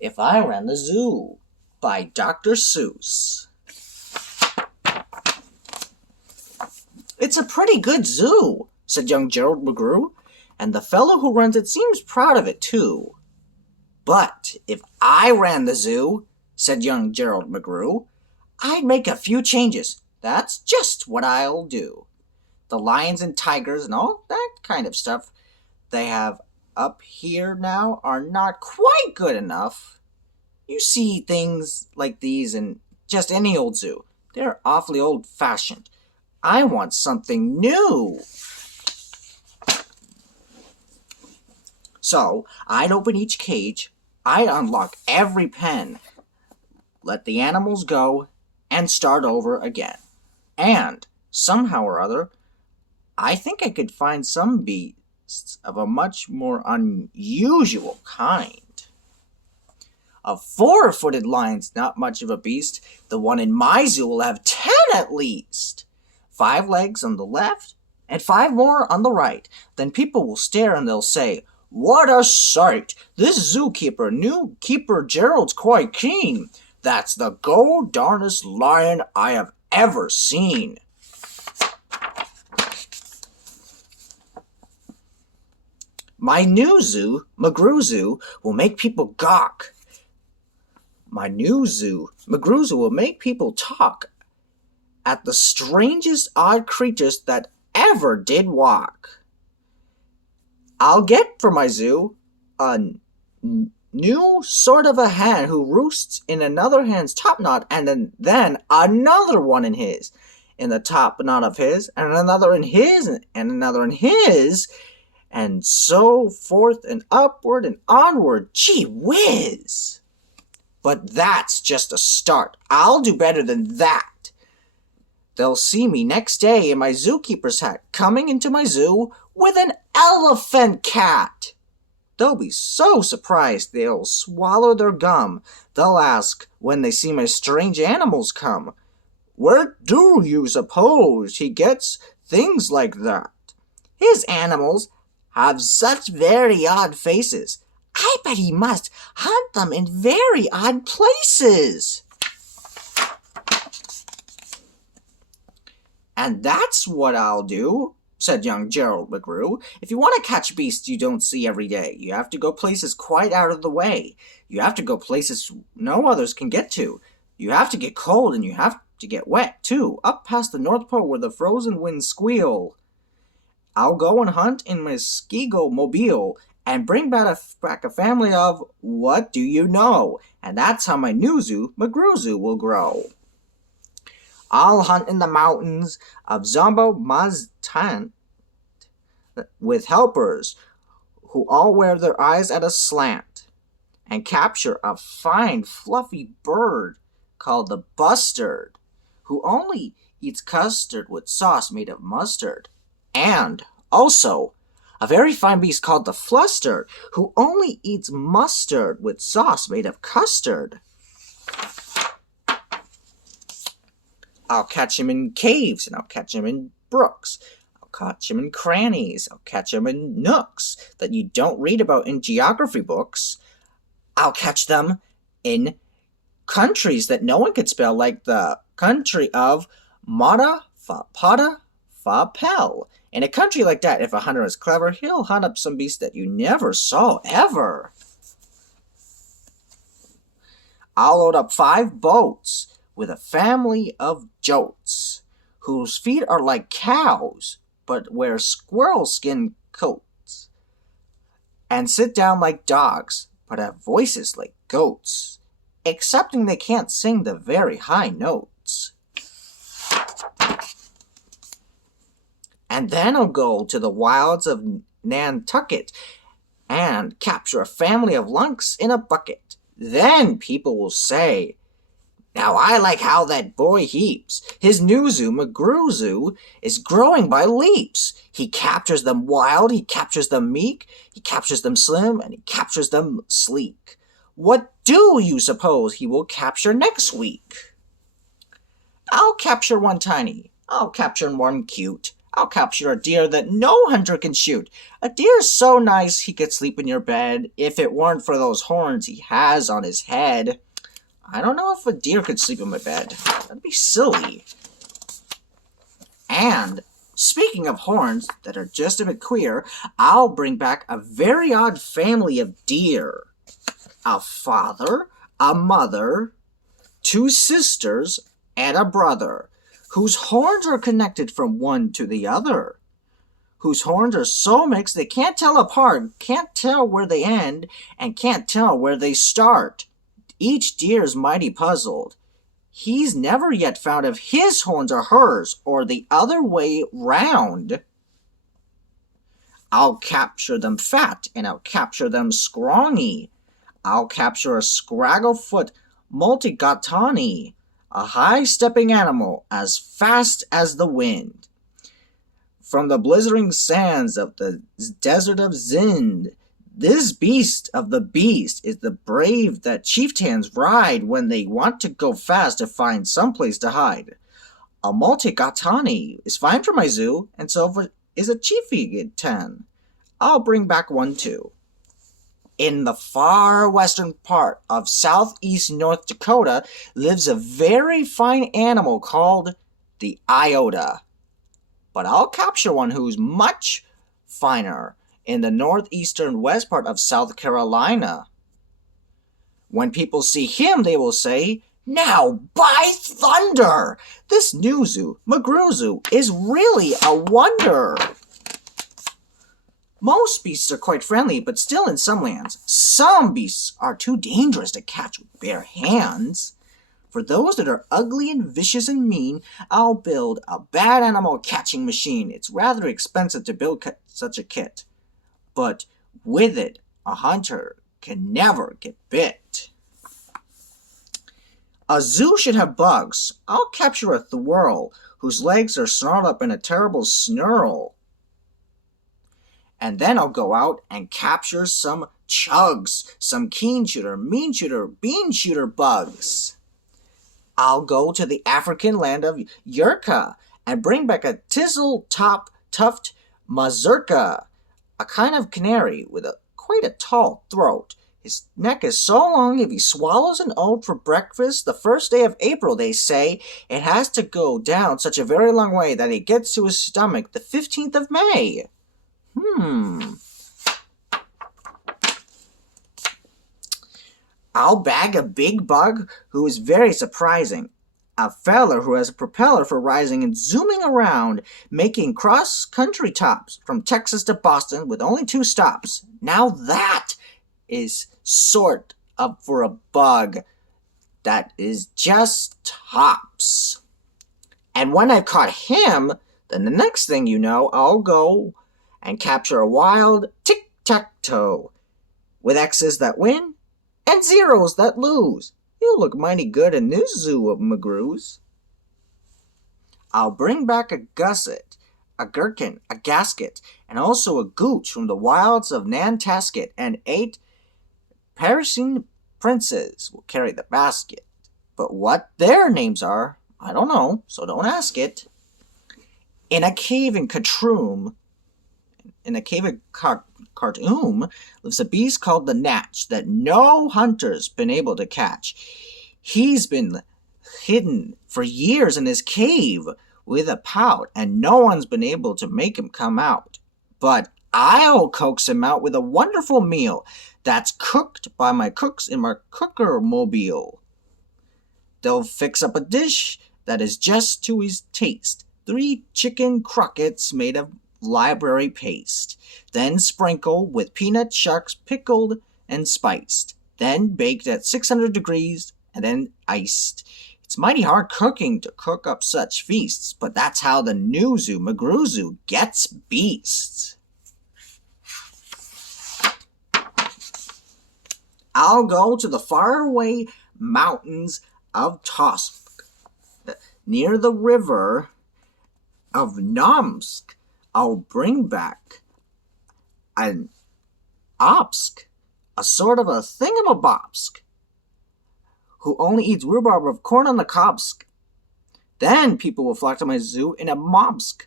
If I Ran the Zoo by Dr. Seuss. It's a pretty good zoo, said young Gerald McGrew, and the fellow who runs it seems proud of it too. But if I ran the zoo, said young Gerald McGrew, I'd make a few changes. That's just what I'll do. The lions and tigers and all that kind of stuff they have up here now are not quite good enough. You see things like these in just any old zoo. They're awfully old-fashioned. I want something new. So, I'd open each cage, I'd unlock every pen, let the animals go, and start over again. And, somehow or other, I think I could find some beasts of a much more unusual kind. A 4-footed lion's not much of a beast. The one in my zoo will have 10 at least. 5 legs on the left, and 5 more on the right. Then people will stare and they'll say, "What a sight! This zookeeper, new keeper Gerald's quite keen. That's the go-darnest lion I have ever seen." My new zoo, McGrew Zoo, will make people gawk. My new zoo, McGrew Zoo, will make people talk at the strangest odd creatures that ever did walk. I'll get for my zoo a new sort of a hen who roosts in another hen's top knot, and then another one in the top knot of his, and another in his, and another in his, and so forth and upward and onward. Gee whiz! But that's just a start. I'll do better than that. They'll see me next day in my zookeeper's hat, coming into my zoo with an elephant cat. They'll be so surprised they'll swallow their gum. They'll ask when they see my strange animals come, "Where do you suppose he gets things like that? His animals have such very odd faces. I bet he must hunt them in very odd places." "And that's what I'll do," said young Gerald McGrew. "If you want to catch beasts you don't see every day, you have to go places quite out of the way. You have to go places no others can get to. You have to get cold and you have to get wet, too, up past the North Pole where the frozen winds squeal. I'll go and hunt in my Skigo-mobile and bring back a family of, what do you know? And that's how my new zoo, McGrew Zoo, will grow. I'll hunt in the mountains of Zombo-Maztant with helpers who all wear their eyes at a slant, and capture a fine fluffy bird called the bustard, who only eats custard with sauce made of mustard, and also a very fine beast called the fluster, who only eats mustard with sauce made of custard. I'll catch him in caves, and I'll catch him in brooks. I'll catch him in crannies. I'll catch him in nooks that you don't read about in geography books. I'll catch them in countries that no one could spell, like the country of Mata Fa Pata Fa Pel. In a country like that, if a hunter is clever, he'll hunt up some beast that you never saw ever. I'll load up 5 boats with a family of jotes, whose feet are like cows, but wear squirrel skin coats, and sit down like dogs, but have voices like goats, excepting they can't sing the very high notes. And then I'll go to the wilds of Nantucket and capture a family of lunks in a bucket. Then people will say, "Now I like how that boy heaps. His new zoo, McGrew Zoo, is growing by leaps. He captures them wild, he captures them meek, he captures them slim, and he captures them sleek. What do you suppose he will capture next week?" "I'll capture one tiny. I'll capture one cute. I'll capture a deer that no hunter can shoot. A deer's so nice he could sleep in your bed if it weren't for those horns he has on his head. I don't know if a deer could sleep in my bed. That'd be silly. And speaking of horns that are just a bit queer, I'll bring back a very odd family of deer. A father, a mother, two sisters, and a brother, whose horns are connected from one to the other, whose horns are so mixed they can't tell apart, can't tell where they end, and can't tell where they start. Each deer's mighty puzzled. He's never yet found if his horns are hers or the other way round. I'll capture them fat, and I'll capture them scrawny. I'll capture a scragglefoot multigatawny, a high-stepping animal as fast as the wind. From the blizzarding sands of the desert of Zend, this beast of the beast is the brave that chieftains ride when they want to go fast to find some place to hide. A multigatawny is fine for my zoo, and so is a chieftain. I'll bring back one too. In the far western part of southeast North Dakota lives a very fine animal called the iota. But I'll capture one who's much finer in the northeastern west part of South Carolina. When people see him, they will say, "Now, by thunder! This new zoo, McGrew Zoo, is really a wonder!" Most beasts are quite friendly, but still in some lands, some beasts are too dangerous to catch with bare hands. For those that are ugly and vicious and mean, I'll build a bad animal catching machine. It's rather expensive to build such a kit, but with it, a hunter can never get bit. A zoo should have bugs. I'll capture a thwirl whose legs are snarled up in a terrible snarl. And then I'll go out and capture some chugs, some keen shooter, mean shooter, bean shooter bugs. I'll go to the African land of Yurka and bring back a tizzle-top tuft mazurka, a kind of canary with quite a tall throat. His neck is so long if he swallows an oat for breakfast the first day of April, they say, it has to go down such a very long way that it gets to his stomach the 15th of May. I'll bag a big bug who is very surprising. A feller who has a propeller for rising and zooming around, making cross-country tops from Texas to Boston with only 2 stops. Now that is sort of for a bug that is just tops. And when I've caught him, then the next thing you know, I'll go and capture a wild tic-tac-toe with X's that win and zeros that lose. You'll look mighty good in this zoo of McGrews. I'll bring back a gusset, a gherkin, a gasket, and also a gooch from the wilds of Nantasket, and 8 Parisian princes will carry the basket. But what their names are, I don't know, so don't ask it. In a cave in Khartoum, lives a beast called the Natch that no hunter's been able to catch. He's been hidden for years in his cave with a pout, and no one's been able to make him come out. But I'll coax him out with a wonderful meal that's cooked by my cooks in my cooker mobile. They'll fix up a dish that is just to his taste. 3 chicken croquettes made of library paste, then sprinkle with peanut shucks pickled and spiced, then baked at 600 degrees and then iced. It's mighty hard cooking to cook up such feasts, but that's how the new zoo, McGrew Zoo, gets beasts. I'll go to the faraway mountains of Tosk, near the river of Nomsk. I'll bring back an Obsk, a sort of a thingamabobsk, who only eats rhubarb of corn on the cobsk. Then people will flock to my zoo in a mobsk.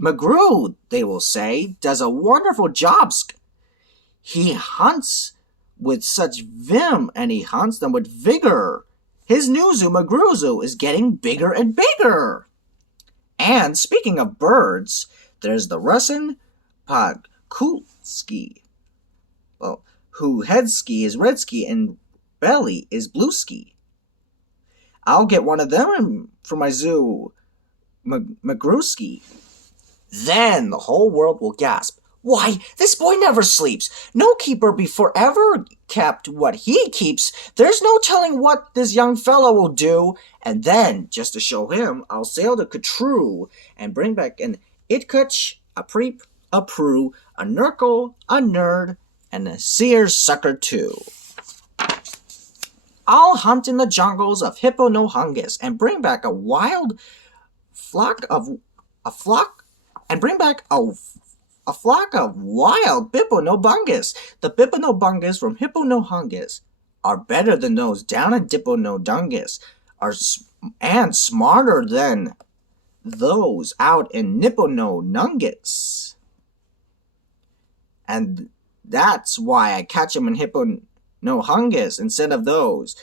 McGrew, they will say, does a wonderful job. He hunts with such vim and he hunts them with vigor. His new zoo, McGrew Zoo, is getting bigger and bigger. And speaking of birds, there's the Russian Podkulski, well, who headski is redski and belly is blueski. I'll get one of them for my zoo, McGrewski. Then the whole world will gasp. Why, this boy never sleeps. No keeper before ever kept what he keeps. There's no telling what this young fellow will do. And then, just to show him, I'll sail to Katroo and bring back an Itkutch, a Preep, a Prue, a Nurgle, a Nerd, and a Seersucker too. I'll hunt in the jungles of Hipponohungus and bring back a flock of wild Biponobungus. The Biponobungus from Hipponohungus are better than those down at Diponodungus, and smarter than those out in Nippononungus. And that's why I catch them in Hipponohungus instead of those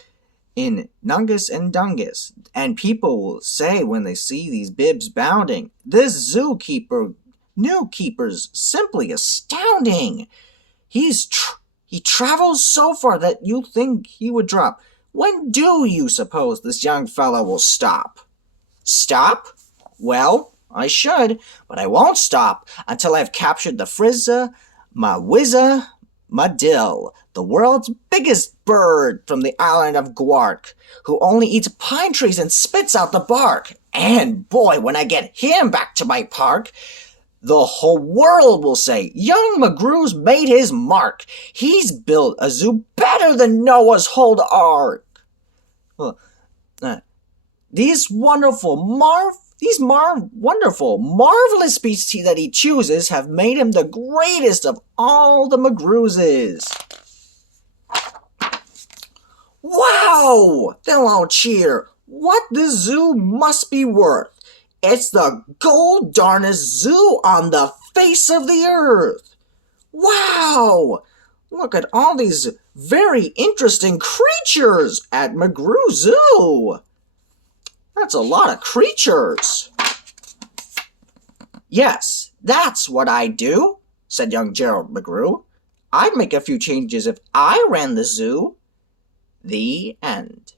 in Nungus and Dungus. And people will say when they see these bibs bounding, this new keeper's simply astounding. He travels so far that you think he would drop. When do you suppose this young fellow will stop? Stop? Well, I should, but I won't stop until I've captured the Frizza, Mawizza, Madill, the world's biggest bird from the island of Gwark, who only eats pine trees and spits out the bark. And boy, when I get him back to my park, the whole world will say, young McGrew's made his mark. He's built a zoo better than Noah's whole ark. These wonderful, marvelous species that he chooses have made him the greatest of all the McGrewses. Wow! They'll all cheer. What this zoo must be worth. It's the gold darnest zoo on the face of the earth. Wow! Look at all these very interesting creatures at McGrew Zoo. That's a lot of creatures. Yes, that's what I'd do, said young Gerald McGrew. I'd make a few changes if I ran the zoo. The end.